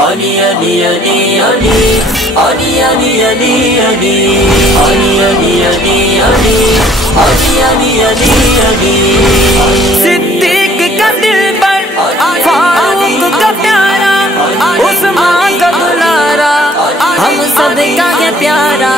علی علی علی علی علی علی علی علی علی علی علی علی علی علی علی علی صدیق کا دل پر فاروق کا پیارا عثمان کا دلارا ہم صدقہ کے پیارا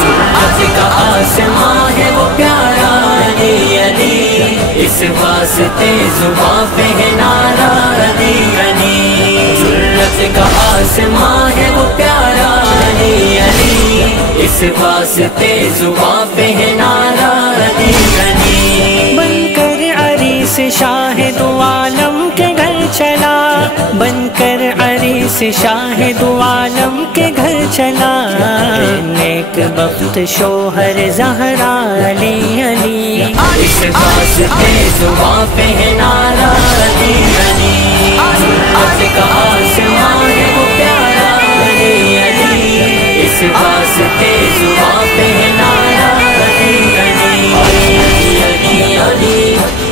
جنت کا آسمان ہے وہ پیارا علی علی اس واسطے زباں پہ ہے نعرہ علی علی جنت کا آسمان ہے وہ پیارا علی علی اس واسطے زباں پہ ہے نعرہ علی علی بن کر عریس شاہ دو عالم کے گھر چلا بن کر عریس شاہ دو عالم کے گھر چلا نیک بخت شوہر زہرا علی علی اس واسطے زباں پہ ہے نعرہ علی علی جنت کا آسمان ہے وہ پیارا علی علی اس واسطے زباں پہ ہے نعرہ علی علی علی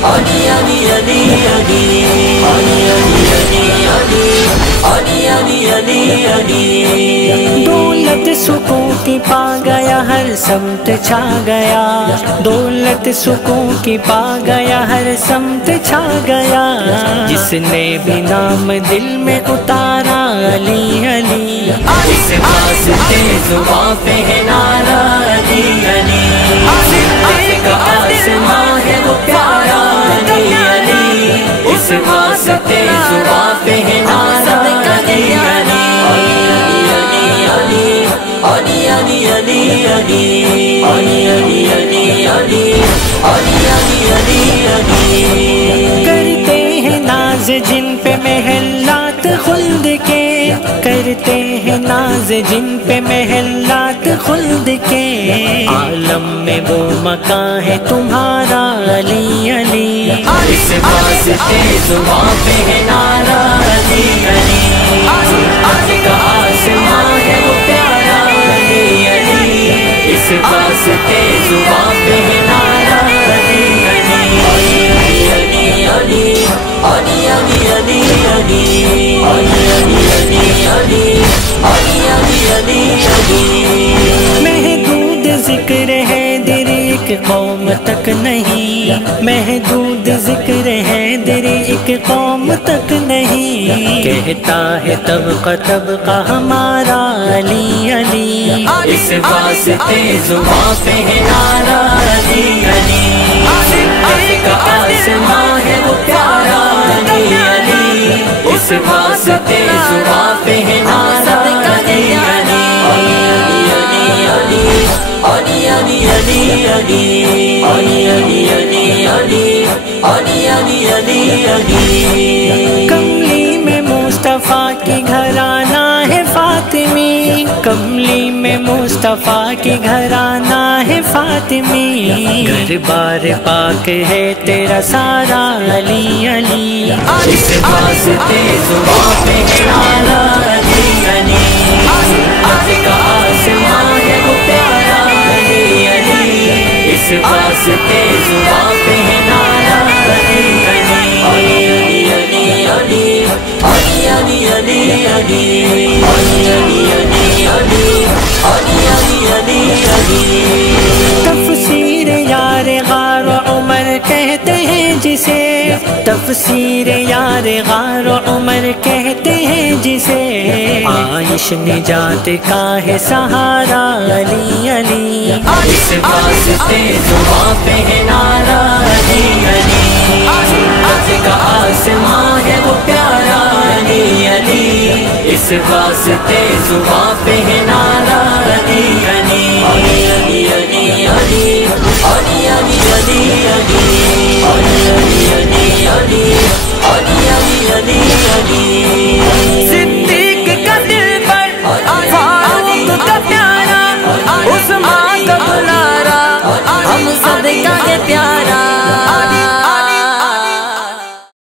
علی علی علی علی علی علی علی علی علی علی دولت سکون کی پا گیا ہر سمت چھا گیا دولت سکون کی پا گیا ہر سمت چھا گیا جس نے بھی نام دل میں اتارا علی علی اس واسطے زباں پہ ہے نعرہ علی علی جنت کا آسمان ہے وہ پیارا علی علی اس واسطے زباں پہ ہے نعرہ علی علی علی علی علی علی علی علی علی علی علی علی علی علی کرتے ہیں ناز جن پہ محلات خلد کے کرتے ہیں ناز جن پہ محلات خلد کے عالم میں وہ مکان ہے تمہارا علی علی اس واسطے زباں پہ ہے نعرہ علی علی جنت کا آسمان ہے وہ پیارا علی علی اس واسطے زباں پہ ہے نعرہ علی علی علی علی علی علی علی علی علی علی علی علی علی علی محدود ذکر ہے در ایک قوم تک نہیں محدود ذکر ہے در ایک قوم تک نہیں کہتا ہے طبقہ طبقہ ہمارا علی علی اس واسطے زباں پہ ہے نعرہ علی علی جنت کا آسمان ہے وہ پیارا علی علی اس واسطے زباں پہ ہے نعرہ علی علی علی علی علی علی علی علی علی علی علی علی علی علی علی کملی میں مصطفیٰ کی گھرانہ ہے فاطمی کملی میں مصطفیٰ کی گھرانہ ہے فاطمی گھر بار پاک ہے تیرا سارا علی علی اس واسطے زباں پہ ہے نعرہ علی علی جنت کا آسمان ہے وہ پیارا علی علی اس واسطے زباں پہ ہے نعرہ علی علی علی علی علی علی علی علی علی علی علی علی تفسیر یار غار و عمر کہتے ہیں جسے تفسیر یار غار و عمر کہتے ہیں جسے عائش نجات کا ہے سہارا علی علی اس واسطے زباں پہ ہے نعرہ علی علی جنت کا آسمان ہے وہ پیارا علی علی اس واسطے زباں پہ ہے نعرہ علی علی علی علی علی علی علی علی علی علی علی علی علی علی علی علی